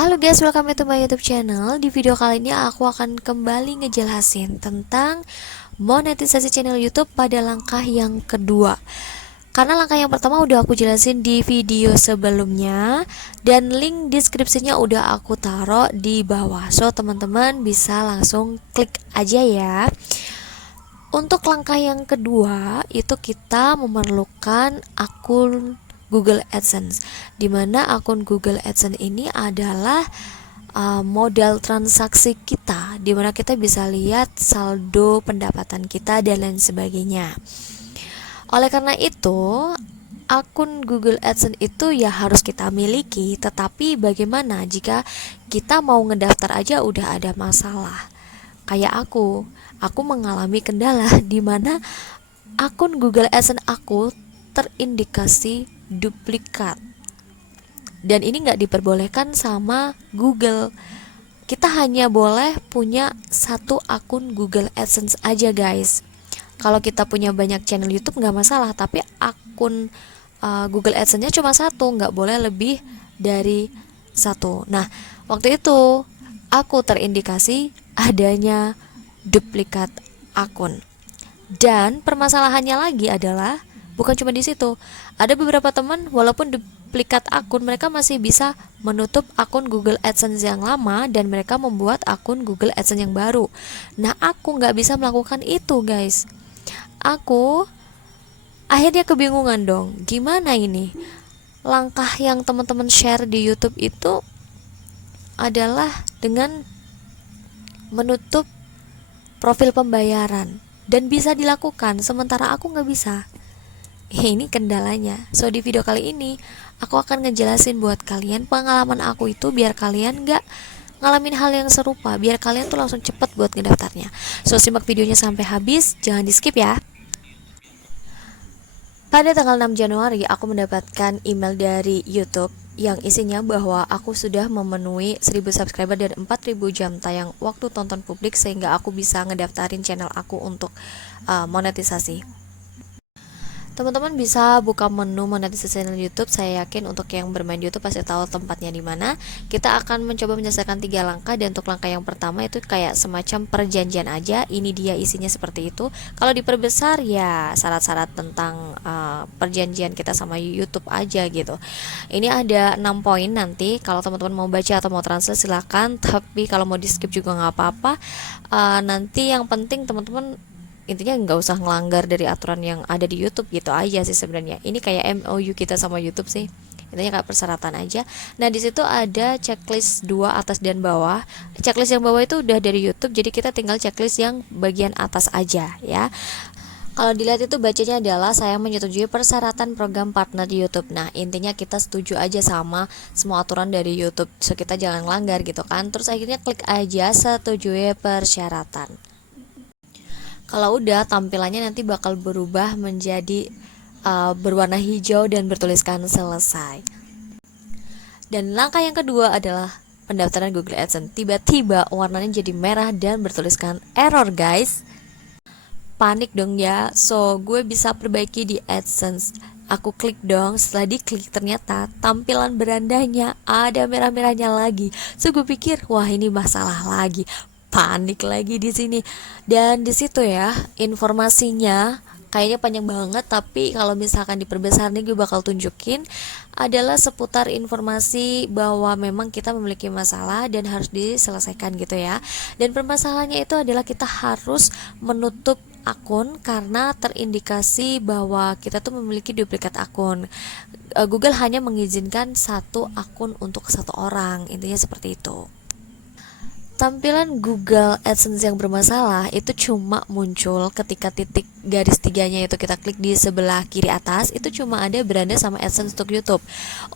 Halo guys, welcome to my YouTube channel. Di video kali ini aku akan kembali ngejelasin tentang monetisasi channel YouTube pada langkah yang kedua. Karena langkah yang pertama udah aku jelasin di video sebelumnya, dan link deskripsinya udah aku taruh di bawah. So teman-teman bisa langsung klik aja ya. Untuk langkah yang kedua itu kita memerlukan akun Google AdSense, dimana akun Google AdSense ini adalah modal transaksi kita, dimana kita bisa lihat saldo pendapatan kita dan lain sebagainya. Oleh karena itu, akun Google AdSense itu ya harus kita miliki. Tetapi bagaimana jika kita mau ngedaftar aja udah ada masalah? Kayak aku mengalami kendala di mana akun Google AdSense aku terindikasi duplikat, dan ini nggak diperbolehkan sama Google. Kita hanya boleh punya satu akun Google AdSense aja guys. Kalau kita punya banyak channel YouTube nggak masalah, tapi akun Google AdSense-nya cuma satu, nggak boleh lebih dari satu. Nah, waktu itu aku terindikasi adanya duplikat akun. Dan permasalahannya lagi adalah bukan cuma di situ. Ada beberapa teman walaupun duplikat akun, mereka masih bisa menutup akun Google AdSense yang lama dan mereka membuat akun Google AdSense yang baru. Nah, aku nggak bisa melakukan itu guys. Aku akhirnya kebingungan dong. Gimana ini? Langkah yang teman-teman share di YouTube itu adalah dengan menutup profil pembayaran, dan bisa dilakukan sementara aku nggak bisa. Ini kendalanya. So di video kali ini aku akan ngejelasin buat kalian pengalaman aku itu, biar kalian nggak ngalamin hal yang serupa, biar kalian tuh langsung cepet buat ngedaftarnya. So simak videonya sampai habis, jangan di skip ya. Pada tanggal 6 Januari aku mendapatkan email dari YouTube yang isinya bahwa aku sudah memenuhi 1000 subscriber dan 4000 jam tayang waktu tonton publik, sehingga aku bisa ngedaftarin channel aku untuk monetisasi. Teman-teman bisa buka menu monetisasi channel YouTube. Saya yakin untuk yang bermain YouTube pasti tahu tempatnya di mana. Kita akan mencoba menyelesaikan 3 langkah, dan untuk langkah yang pertama itu kayak semacam perjanjian aja. Ini dia isinya seperti itu. Kalau diperbesar ya syarat-syarat tentang perjanjian kita sama YouTube aja gitu. Ini ada 6 poin nanti. Kalau teman-teman mau baca atau mau translate silakan. Tapi kalau mau di skip juga nggak apa-apa. Nanti yang penting teman-teman intinya nggak usah ngelanggar dari aturan yang ada di YouTube gitu aja sih sebenarnya. Ini kayak MOU kita sama YouTube sih, intinya kayak persyaratan aja. Nah di situ ada checklist 2 atas dan bawah. Checklist yang bawah itu udah dari YouTube, jadi kita tinggal checklist yang bagian atas aja ya. Kalau dilihat itu bacanya adalah saya menyetujui persyaratan program partner di YouTube. Nah intinya kita setuju aja sama semua aturan dari YouTube, so kita jangan langgar gitu kan. Terus akhirnya klik aja setujui persyaratan. Kalau udah, tampilannya nanti bakal berubah menjadi berwarna hijau dan bertuliskan selesai. Dan langkah yang kedua adalah pendaftaran Google AdSense. Tiba-tiba warnanya jadi merah dan bertuliskan error guys. Panik dong ya. So gue bisa perbaiki di AdSense. Aku klik dong. Setelah diklik ternyata tampilan berandanya ada merah-merahnya lagi. So gue pikir wah ini masalah lagi. Panik lagi di sini. Dan di situ ya informasinya kayaknya panjang banget, tapi kalau misalkan diperbesar nih gue bakal tunjukin adalah seputar informasi bahwa memang kita memiliki masalah dan harus diselesaikan gitu ya. Dan permasalahannya itu adalah kita harus menutup akun karena terindikasi bahwa kita tuh memiliki duplikat akun. Google hanya mengizinkan satu akun untuk satu orang, intinya seperti itu. Tampilan Google AdSense yang bermasalah itu cuma muncul ketika titik garis tiganya itu kita klik di sebelah kiri atas, itu cuma ada beranda sama AdSense untuk YouTube.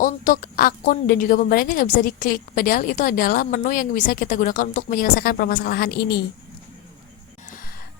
Untuk akun dan juga pemberiannya nggak bisa diklik, padahal itu adalah menu yang bisa kita gunakan untuk menyelesaikan permasalahan ini.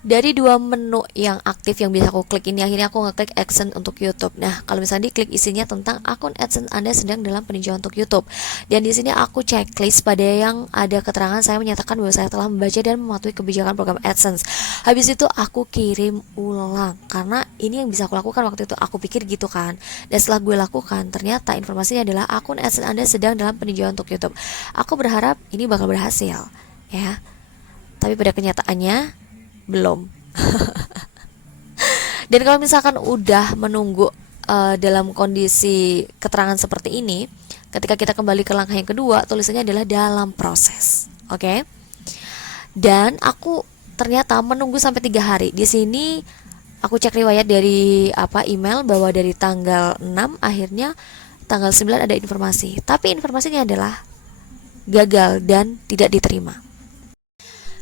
Dari dua menu yang aktif yang bisa aku klik ini, akhirnya aku ngeklik AdSense untuk YouTube. Nah, kalau misalnya diklik isinya tentang akun AdSense Anda sedang dalam peninjauan untuk YouTube. Dan di sini aku checklist pada yang ada keterangan saya menyatakan bahwa saya telah membaca dan mematuhi kebijakan program AdSense. Habis itu aku kirim ulang karena ini yang bisa aku lakukan waktu itu. Aku pikir gitu kan. Dan setelah gue lakukan, ternyata informasinya adalah akun AdSense Anda sedang dalam peninjauan untuk YouTube. Aku berharap ini bakal berhasil, ya. Tapi pada kenyataannya belum. Dan kalau misalkan udah menunggu dalam kondisi keterangan seperti ini, ketika kita kembali ke langkah yang kedua, tulisannya adalah dalam proses. Oke? Dan aku ternyata menunggu sampai 3 hari. Di sini aku cek riwayat dari email bahwa dari tanggal 6 akhirnya tanggal 9 ada informasi. Tapi informasinya adalah gagal dan tidak diterima.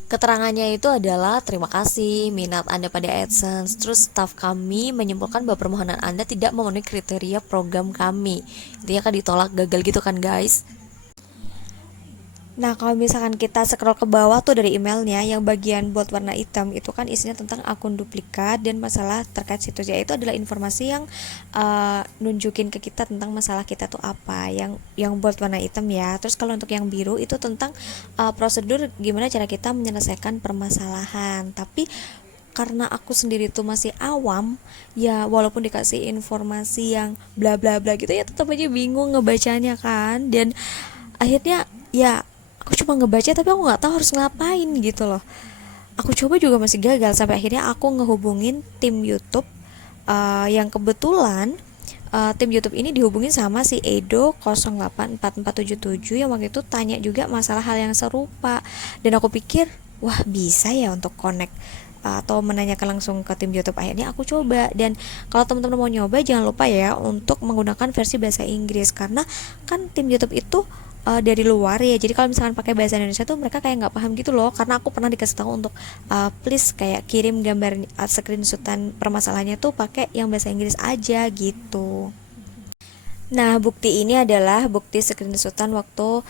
Keterangannya itu adalah terima kasih minat Anda pada AdSense. Terus staf kami menyimpulkan bahwa permohonan Anda tidak memenuhi kriteria program kami. Intinya kan ditolak, gagal gitu kan guys. Nah, kalau misalkan kita scroll ke bawah tuh dari emailnya, yang bagian buat warna hitam itu kan isinya tentang akun duplikat dan masalah terkait situs, ya itu adalah informasi yang nunjukin ke kita tentang masalah kita tuh apa, yang buat warna hitam ya. Terus kalau untuk yang biru itu tentang prosedur gimana cara kita menyelesaikan permasalahan. Tapi karena aku sendiri tuh masih awam, ya walaupun dikasih informasi yang bla bla bla gitu ya tetap aja bingung ngebacanya kan. Dan akhirnya ya aku cuma ngebaca tapi aku nggak tahu harus ngapain gitu loh. Aku coba juga masih gagal sampai akhirnya aku ngehubungin tim YouTube yang kebetulan tim YouTube ini dihubungin sama si Edo 084477 yang waktu itu tanya juga masalah hal yang serupa. Dan aku pikir wah bisa ya untuk connect atau menanyakan langsung ke tim YouTube. Akhirnya aku coba. Dan kalau teman-teman mau nyoba jangan lupa ya untuk menggunakan versi bahasa Inggris karena kan tim YouTube itu dari luar ya, jadi kalau misalkan pakai bahasa Indonesia tuh mereka kayak nggak paham gitu loh. Karena aku pernah dikasih tahu untuk please kayak kirim gambar screenshotan permasalahannya tuh pakai yang bahasa Inggris aja gitu. Nah, bukti ini adalah bukti screenshotan waktu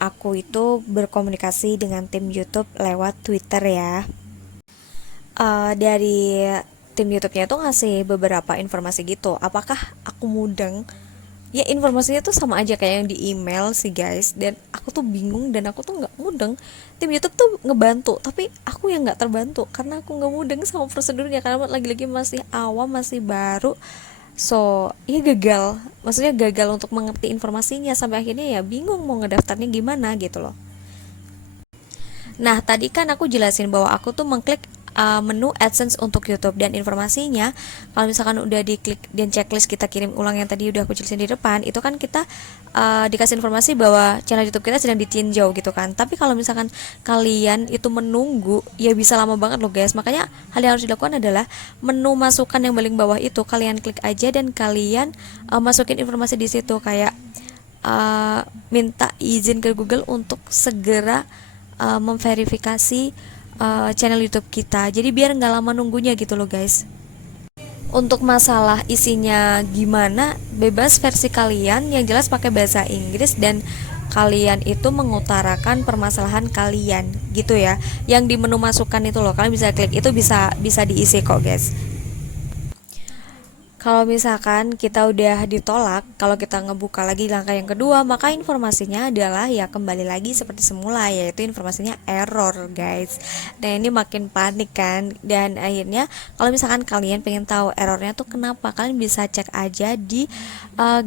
aku itu berkomunikasi dengan tim YouTube lewat Twitter ya. Dari tim YouTube-nya tuh ngasih beberapa informasi gitu. Apakah aku mudeng? Ya informasinya tuh sama aja kayak yang di email sih guys. Dan aku tuh bingung dan aku tuh nggak mudeng. Tim YouTube tuh ngebantu tapi aku yang nggak terbantu karena aku nggak mudeng sama prosedurnya karena lagi-lagi masih awam, masih baru. So ya gagal, maksudnya gagal untuk mengerti informasinya sampai akhirnya ya bingung mau ngedaftarnya gimana gitu loh. Nah, tadi kan aku jelasin bahwa aku tuh mengklik menu AdSense untuk YouTube dan informasinya kalau misalkan udah diklik dan checklist kita kirim ulang yang tadi udah aku jelasin di depan, itu kan kita dikasih informasi bahwa channel YouTube kita sedang ditinjau gitu kan. Tapi kalau misalkan kalian itu menunggu, ya bisa lama banget loh guys. Makanya hal yang harus dilakukan adalah menu masukan yang paling bawah itu kalian klik aja dan kalian masukin informasi di situ kayak minta izin ke Google untuk segera memverifikasi channel YouTube kita. Jadi biar nggak lama nunggunya gitu loh guys. Untuk masalah isinya gimana, bebas versi kalian, yang jelas pakai bahasa Inggris dan kalian itu mengutarakan permasalahan kalian gitu ya. Yang di menu masukan itu loh, kalian bisa klik itu, bisa diisi kok guys. Kalau misalkan kita udah ditolak, kalau kita ngebuka lagi langkah yang kedua, maka informasinya adalah ya kembali lagi seperti semula, yaitu informasinya error guys. Nah ini makin panik kan. Dan akhirnya kalau misalkan kalian pengen tahu errornya tuh kenapa, kalian bisa cek aja di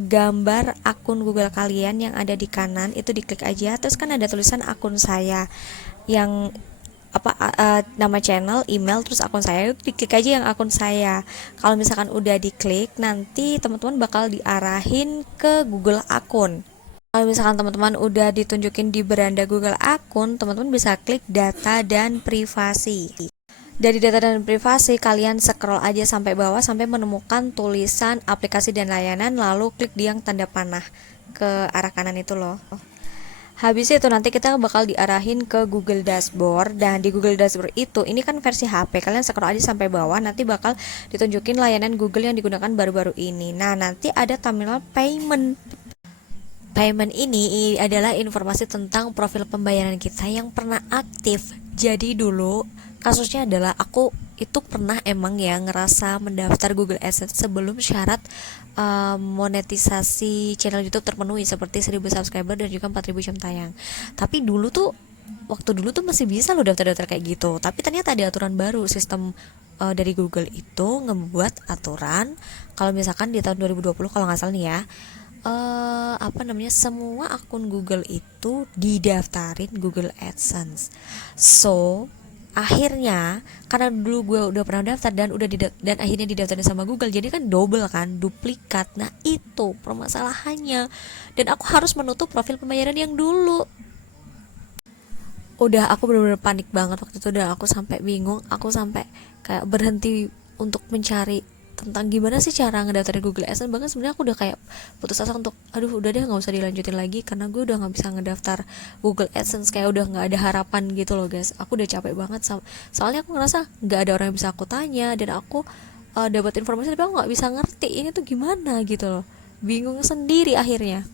gambar akun Google kalian yang ada di kanan, itu diklik aja. Terus kan ada tulisan akun saya yang nama channel, email, terus akun saya, itu diklik aja yang akun saya. Kalau misalkan udah diklik, nanti teman-teman bakal diarahin ke Google akun. Kalau misalkan teman-teman udah ditunjukin di beranda Google akun, teman-teman bisa klik data dan privasi. Dari data dan privasi, kalian scroll aja sampai bawah sampai menemukan tulisan aplikasi dan layanan, lalu klik di yang tanda panah ke arah kanan itu loh. Habis itu nanti kita bakal diarahin ke Google Dashboard. Dan di Google Dashboard itu, ini kan versi HP, kalian scroll aja sampai bawah, nanti bakal ditunjukin layanan Google yang digunakan baru-baru ini. Nah nanti ada terminal payment. Payment ini adalah informasi tentang profil pembayaran kita yang pernah aktif. Jadi dulu Kasusnya adalah aku itu pernah emang ya ngerasa mendaftar Google AdSense sebelum syarat monetisasi channel YouTube terpenuhi seperti 1000 subscriber dan juga 4000 jam tayang. Tapi waktu dulu tuh masih bisa loh daftar-daftar kayak gitu. Tapi ternyata ada aturan baru, sistem dari Google itu ngebuat aturan kalau misalkan di tahun 2020 kalau nggak salah nih ya, semua akun Google itu didaftarin Google AdSense. So akhirnya karena dulu gue udah pernah daftar dan akhirnya didaftarin sama Google, jadi kan double kan, duplikat. Nah itu permasalahannya, dan aku harus menutup profil pembayaran yang dulu. Udah aku bener-bener panik banget waktu itu, dan aku sampai bingung, aku sampai kayak berhenti untuk mencari tentang gimana sih cara ngedaftarin Google AdSense. Bahkan sebenarnya aku udah kayak putus asa untuk aduh udah deh nggak usah dilanjutin lagi, karena gue udah nggak bisa ngedaftar Google AdSense, kayak udah nggak ada harapan gitu loh guys. Aku udah capek banget soalnya aku ngerasa nggak ada orang yang bisa aku tanya, dan aku dapat informasi tapi aku nggak bisa ngerti ini tuh gimana gitu loh, bingung sendiri akhirnya.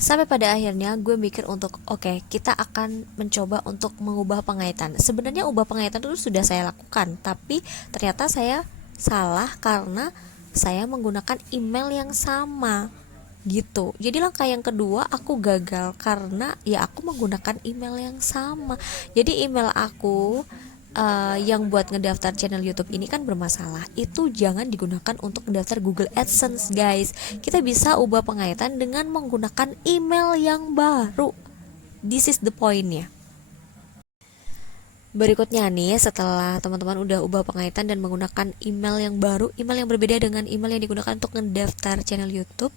Sampai pada akhirnya gue mikir untuk oke, kita akan mencoba untuk mengubah pengaitan. Sebenarnya ubah pengaitan itu sudah saya lakukan, tapi ternyata saya salah karena saya menggunakan email yang sama gitu. Jadi langkah yang kedua aku gagal karena ya aku menggunakan email yang sama. Jadi email aku yang buat ngedaftar channel YouTube ini kan bermasalah, itu jangan digunakan untuk ngedaftar Google AdSense guys. Kita bisa ubah pengaitan dengan menggunakan email yang baru. This is the point ya. Berikutnya nih, setelah teman-teman udah ubah pengaitan dan menggunakan email yang baru, email yang berbeda dengan email yang digunakan untuk ngedaftar channel YouTube,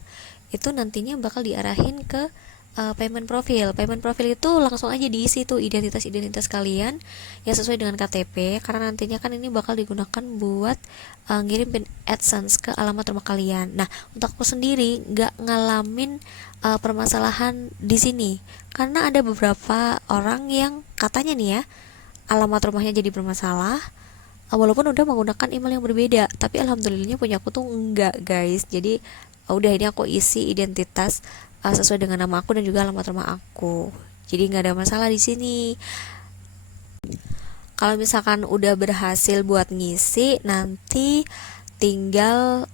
itu nantinya bakal diarahin ke payment profile. Payment profile itu langsung aja diisi tuh identitas kalian yang sesuai dengan KTP, karena nantinya kan ini bakal digunakan buat ngirim pin AdSense ke alamat rumah kalian. Nah, untuk aku sendiri nggak ngalamin permasalahan di sini karena ada beberapa orang yang katanya nih ya, alamat rumahnya jadi bermasalah walaupun udah menggunakan email yang berbeda, tapi alhamdulillahnya punya aku tuh enggak guys. Jadi udah ini aku isi identitas sesuai dengan nama aku dan juga alamat rumah aku, jadi nggak ada masalah di sini. Kalau misalkan udah berhasil buat ngisi, nanti tinggal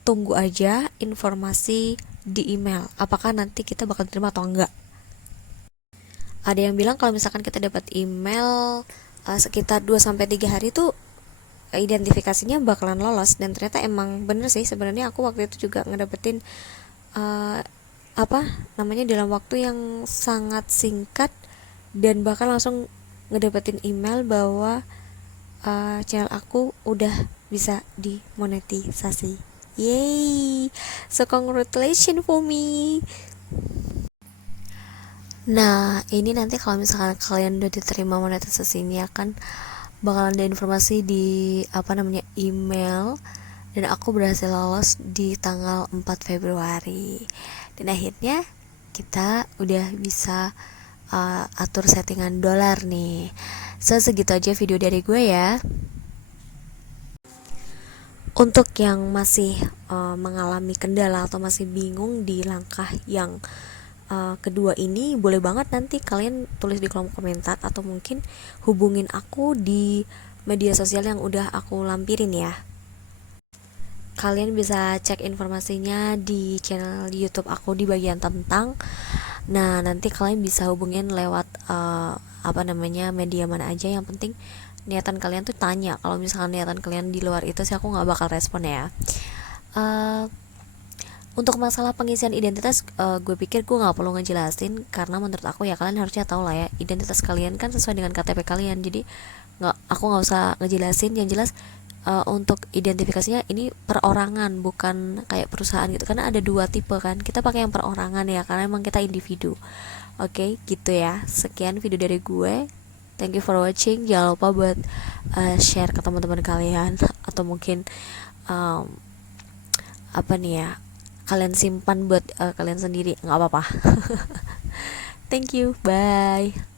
tunggu aja informasi di email apakah nanti kita bakal terima atau enggak. Ada yang bilang kalau misalkan kita dapat email sekitar 2 sampai 3 hari tuh identifikasinya bakalan lolos, dan ternyata emang bener sih. Sebenarnya aku waktu itu juga ngedapetin dalam waktu yang sangat singkat, dan bahkan langsung ngedapetin email bahwa channel aku udah bisa dimonetisasi. Yay, so congratulations for me. Nah, ini nanti kalau misalkan kalian udah diterima monetisasi ini akan bakalan ada informasi di email, dan aku berhasil lolos di tanggal 4 Februari. Dan akhirnya kita udah bisa atur settingan dolar nih. So segitu aja video dari gue ya. Untuk yang masih mengalami kendala atau masih bingung di langkah yang kedua ini, boleh banget nanti kalian tulis di kolom komentar atau mungkin hubungin aku di media sosial yang udah aku lampirin ya. Kalian bisa cek informasinya di channel YouTube aku di bagian tentang. Nah, nanti kalian bisa hubungin lewat media mana aja. Yang penting niatan kalian tuh tanya. Kalau misalkan niatan kalian di luar itu sih aku nggak bakal respon ya. Untuk masalah pengisian identitas, gue pikir gue nggak perlu ngejelasin, karena menurut aku ya kalian harusnya tahu lah ya, identitas kalian kan sesuai dengan KTP kalian. Jadi aku nggak usah ngejelasin. Yang jelas untuk identifikasinya ini perorangan, bukan kayak perusahaan gitu, karena ada 2 tipe kan. Kita pakai yang perorangan ya, karena emang kita individu. Oke, gitu ya. Sekian video dari gue. Thank you for watching. Jangan lupa buat share ke teman-teman kalian atau mungkin kalian simpan buat kalian sendiri, nggak apa-apa. Thank you, bye.